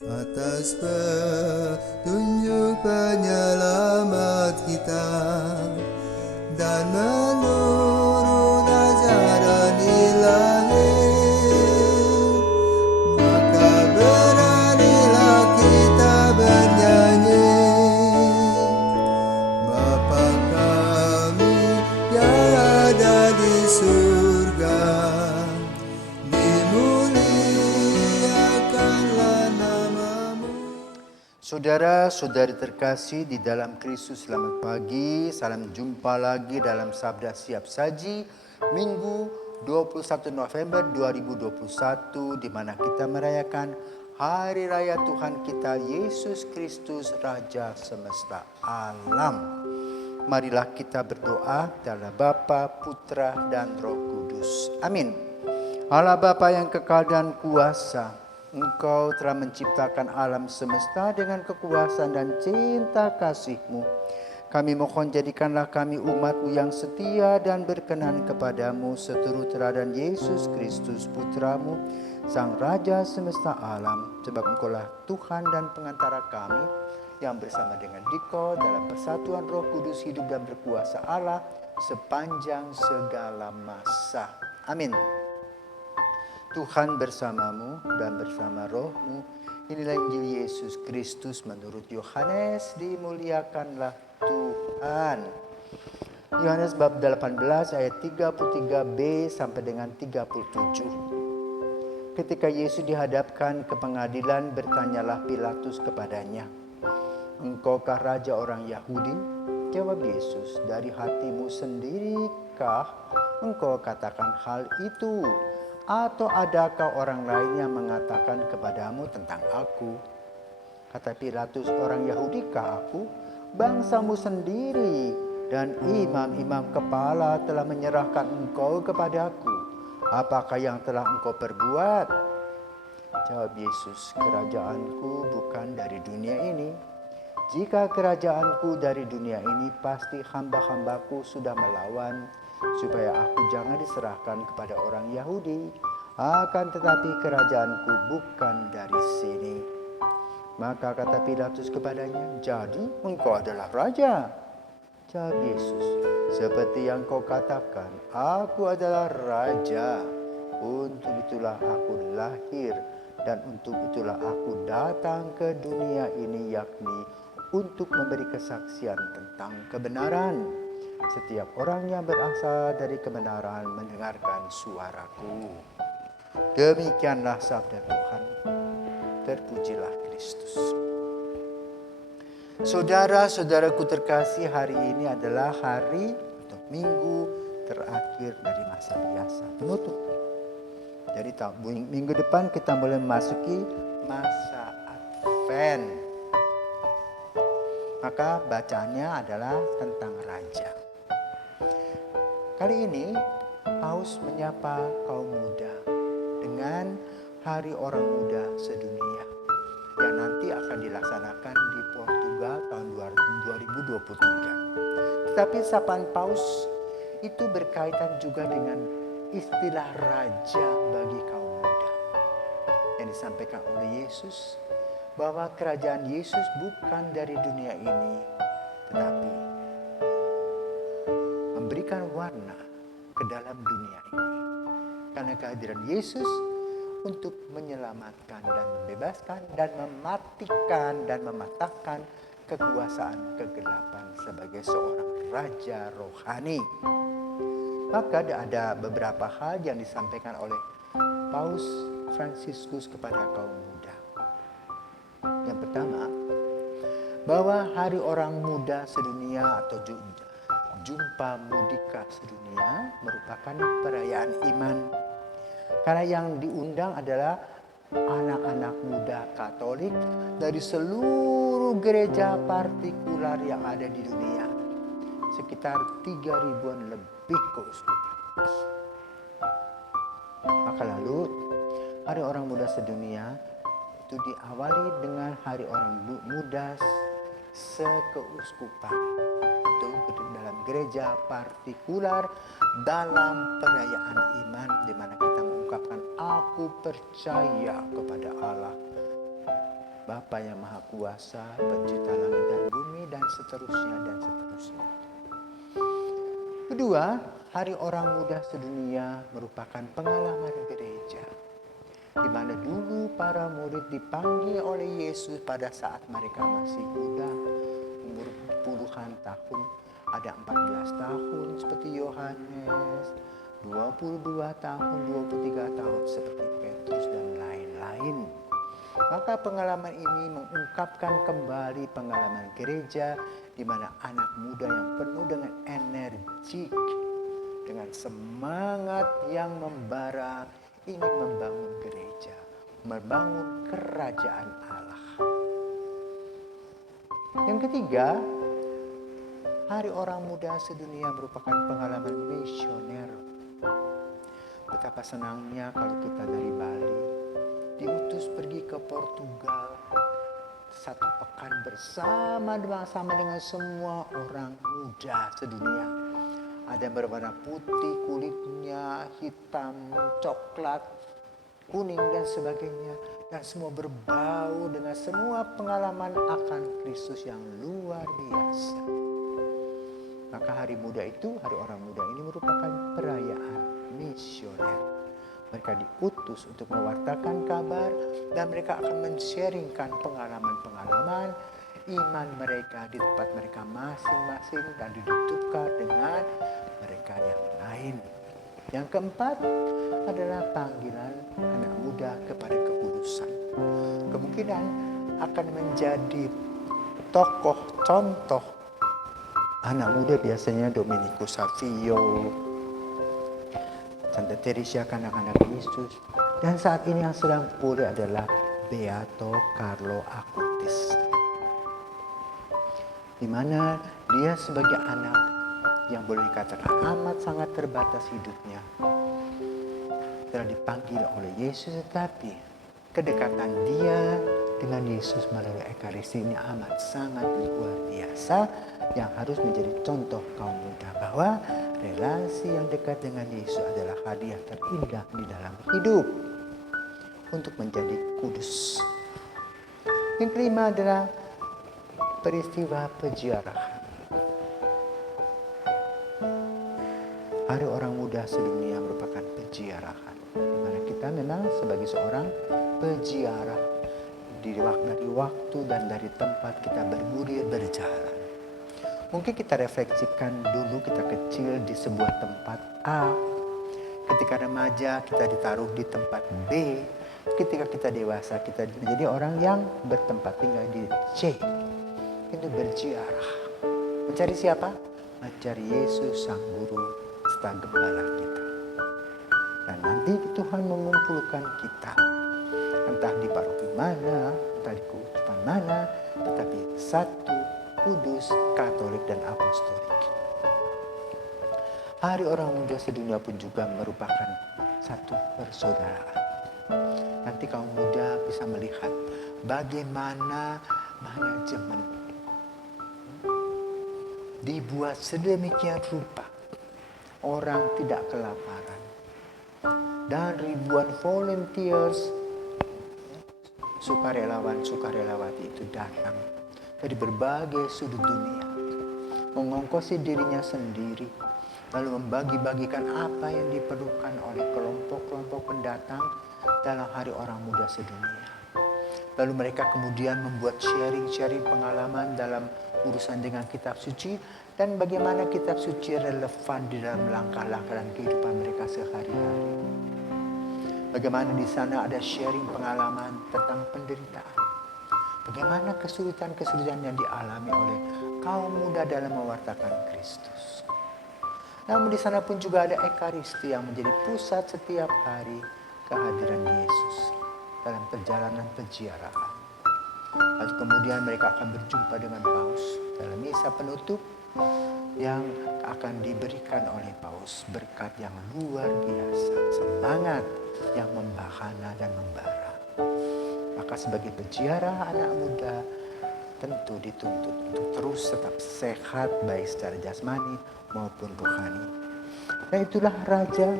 Atas petunjuk penyelamat kita dan menurut ajaran ilahi, maka beranilah kita bernyanyi. Bapa kami yang ada di surga, dimuliakanlah namamu. Saudara-saudari terkasih di dalam Kristus, selamat pagi. Salam jumpa lagi dalam Sabda Siap Saji Minggu 21 November 2021, di mana kita merayakan Hari Raya Tuhan kita Yesus Kristus Raja Semesta Alam. Marilah kita berdoa dalam Bapa, Putra, dan Roh Kudus. Amin. Allah Bapa yang kekal dan kuasa, Engkau telah menciptakan alam semesta dengan kekuasaan dan cinta kasih-Mu. Kami mohon jadikanlah kami umat-Mu yang setia dan berkenan kepadamu seturut teladan Yesus Kristus Putra-Mu, Sang Raja semesta alam. Sebab Engkaulah Tuhan dan pengantara kami, yang bersama dengan Dikau dalam persatuan Roh Kudus hidup dan berkuasa Allah sepanjang segala masa. Amin. Tuhan bersamamu dan bersama rohmu. Inilah Injil Yesus Kristus menurut Yohanes. Dimuliakanlah Tuhan. Yohanes bab 18 ayat 33b sampai dengan 37. Ketika Yesus dihadapkan ke pengadilan, bertanyalah Pilatus kepadanya, "Engkaukah raja orang Yahudi?" Jawab Yesus, "Dari hatimu sendirikah engkau katakan hal itu? Atau adakah orang lain yang mengatakan kepadamu tentang aku?" Kata Pilatus, "Orang Yahudikah aku? Bangsamu sendiri dan imam-imam kepala telah menyerahkan engkau kepadaku. Apakah yang telah engkau perbuat?" Jawab Yesus, "Kerajaanku bukan dari dunia ini. Jika kerajaanku dari dunia ini, pasti hamba-hambaku sudah melawan, supaya aku jangan diserahkan kepada orang Yahudi. Akan tetapi kerajaanku bukan dari sini." Maka kata Pilatus kepadanya, "Jadi engkau adalah raja?" Jawab Yesus, "Seperti yang kau katakan, aku adalah raja. Untuk itulah aku lahir, dan untuk itulah aku datang ke dunia ini, yakni untuk memberi kesaksian tentang kebenaran. Setiap orang yang berasal dari kebenaran mendengarkan suaraku." Demikianlah sabda Tuhan. Terpujilah Kristus. Saudara-saudaraku terkasih, hari ini adalah hari atau minggu terakhir dari masa biasa, penutup. Jadi minggu depan kita mulai memasuki masa Advent. Maka bacaannya adalah tentang raja. Kali ini Paus menyapa kaum muda dengan Hari Orang Muda Sedunia yang nanti akan dilaksanakan di Portugal tahun 2023. Tetapi sapaan Paus itu berkaitan juga dengan istilah raja bagi kaum muda yang disampaikan oleh Yesus, bahwa kerajaan Yesus bukan dari dunia ini, tetapi memberikan warna ke dalam dunia ini. Karena kehadiran Yesus untuk menyelamatkan dan membebaskan dan mematikan dan mematahkan kekuasaan kegelapan sebagai seorang raja rohani. Maka ada beberapa hal yang disampaikan oleh Paus Fransiskus kepada kaum muda. Yang pertama, bahwa Hari Orang Muda Sedunia atau Jumpa Mudika Sedunia merupakan perayaan iman. Karena yang diundang adalah anak-anak muda Katolik dari seluruh gereja partikular yang ada di dunia. Sekitar 3.000-an lebih keuskupan. Maka lalu Hari Orang Muda Sedunia itu diawali dengan Hari Orang Muda Sekeuskupan. Itu dalam gereja partikular, dalam perayaan iman, di mana kita mengungkapkan aku percaya kepada Allah. Bapa yang Maha Kuasa, Pencipta langit dan bumi, dan seterusnya dan seterusnya. Kedua, Hari Orang Muda Sedunia merupakan pengalaman gereja, di mana dulu para murid dipanggil oleh Yesus pada saat mereka masih muda, umur puluhan tahun. Ada 14 tahun seperti Yohanes, 22 tahun, 23 tahun seperti Petrus dan lain-lain. Maka pengalaman ini mengungkapkan kembali pengalaman gereja di mana anak muda yang penuh dengan energik, dengan semangat yang membara, ingin membangun gereja, membangun kerajaan Allah. Yang ketiga, Hari Orang Muda Sedunia merupakan pengalaman misioner. Betapa senangnya kalau kita dari Bali diutus pergi ke Portugal 1 pekan bersama dengan semua orang muda sedunia. Ada yang berwarna putih kulitnya, hitam, coklat, kuning dan sebagainya. Dan semua berbau dengan semua pengalaman akan Kristus yang luar biasa. Maka hari muda itu, Hari Orang Muda ini merupakan perayaan misioner. Mereka diutus untuk mewartakan kabar dan mereka akan men-sharingkan pengalaman-pengalaman iman mereka di tempat mereka masing-masing dan ditukar dengan mereka yang lain. Yang keempat adalah panggilan anak muda kepada kekudusan. Kemungkinan akan menjadi tokoh contoh anak muda, biasanya Dominikus Savio, Santa Teresa kanak-kanak Yesus, dan saat ini yang sedang pulih adalah Beato Carlo Acutis, di mana dia sebagai anak yang boleh dikatakan amat sangat terbatas hidupnya telah dipanggil oleh Yesus, tetapi kedekatan dia dengan Yesus melalui Ekaristi ini amat sangat luar biasa, yang harus menjadi contoh kaum muda bahwa relasi yang dekat dengan Yesus adalah hadiah terindah di dalam hidup untuk menjadi kudus. Yang kelima adalah peristiwa peziarahan. Hari Orang Muda Sedunia merupakan peziarahan, di mana kita memang sebagai seorang peziarah dari waktu dan dari tempat kita bergulir berjalan. Mungkin kita refleksikan dulu kita kecil di sebuah tempat A, ketika remaja kita ditaruh di tempat B, ketika kita dewasa kita menjadi orang yang bertempat tinggal di C. Itu berziarah. Mencari siapa? Mencari Yesus Sang Guru serta Gembala kita. Dan nanti Tuhan mengumpulkan kita, entah di paroki mana, entah di keuskupan mana, tetapi satu, kudus, katolik, dan apostolik. Hari Orang Muda Sedunia pun juga merupakan satu persaudaraan. Nanti kaum muda bisa melihat bagaimana manajemen dibuat sedemikian rupa orang tidak kelaparan, dan ribuan volunteers, sukarelawan-sukarelawati itu datang dari berbagai sudut dunia, mengongkosi dirinya sendiri, lalu membagi-bagikan apa yang diperlukan oleh kelompok-kelompok pendatang dalam Hari Orang Muda Sedunia. Lalu mereka kemudian membuat sharing-sharing pengalaman dalam urusan dengan kitab suci dan bagaimana kitab suci relevan di dalam langkah-langkah dan kehidupan mereka sehari-hari. Bagaimana di sana ada sharing pengalaman tentang penderitaan. Bagaimana kesulitan-kesulitan yang dialami oleh kaum muda dalam mewartakan Kristus. Namun di sana pun juga ada Ekaristi yang menjadi pusat setiap hari kehadiran Yesus dalam perjalanan peziarahan. Lalu kemudian mereka akan berjumpa dengan Paus dalam misa penutup yang akan diberikan oleh Paus berkat yang luar biasa, semangat yang membahana dan membara. Maka sebagai peziarah anak muda tentu dituntut untuk terus tetap sehat baik secara jasmani maupun rohani. Dan itulah Raja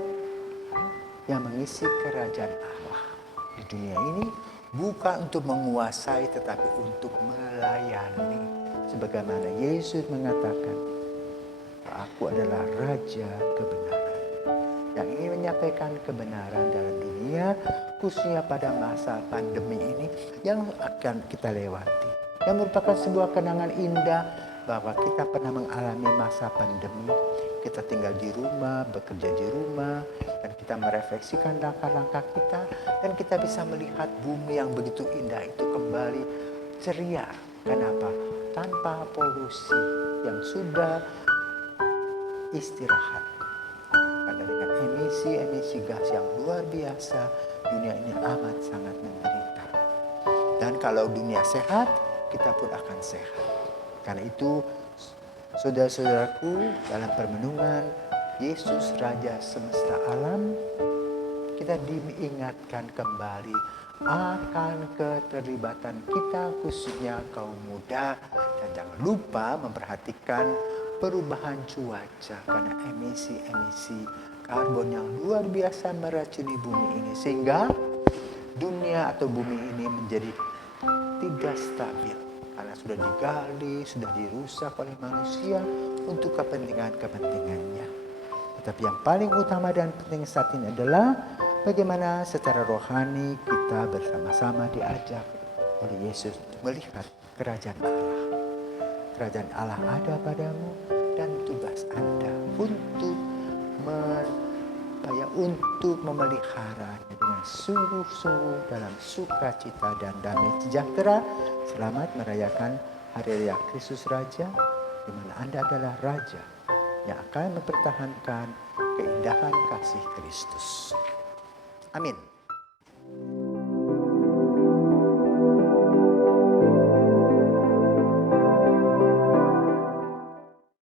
yang mengisi kerajaan Allah di dunia ini bukan untuk menguasai tetapi untuk melayani. Sebagaimana Yesus mengatakan, aku adalah Raja kebenaran yang ingin menyampaikan kebenaran dalam dunia, khususnya pada masa pandemi ini yang akan kita lewati. Yang merupakan sebuah kenangan indah bahwa kita pernah mengalami masa pandemi. Kita tinggal di rumah, bekerja di rumah, dan kita merefleksikan langkah-langkah kita, dan kita bisa melihat bumi yang begitu indah itu kembali ceria. Kenapa? Tanpa polusi yang sudah istirahat. Karena dengan emisi gas yang luar biasa, dunia ini amat sangat menderita. Dan kalau dunia sehat, kita pun akan sehat. Karena itu, saudara-saudaraku, dalam permenungan Yesus Raja semesta alam, kita diingatkan kembali akan keterlibatan kita, khususnya kaum muda, dan jangan lupa memperhatikan perubahan cuaca karena emisi karbon yang luar biasa meracuni bumi ini, sehingga dunia atau bumi ini menjadi tidak stabil karena sudah digali, sudah dirusak oleh manusia untuk kepentingannya. Tetapi yang paling utama dan penting saat ini adalah bagaimana secara rohani kita bersama-sama diajak oleh Yesus melihat kerajaan Allah. Kerajaan Allah ada padamu dan tugas Anda untuk memeliharanya dengan sungguh-sungguh dalam sukacita dan damai sejahtera. Selamat merayakan Hari Raya Kristus Raja, di mana Anda adalah Raja yang akan mempertahankan keindahan kasih Kristus. Amin.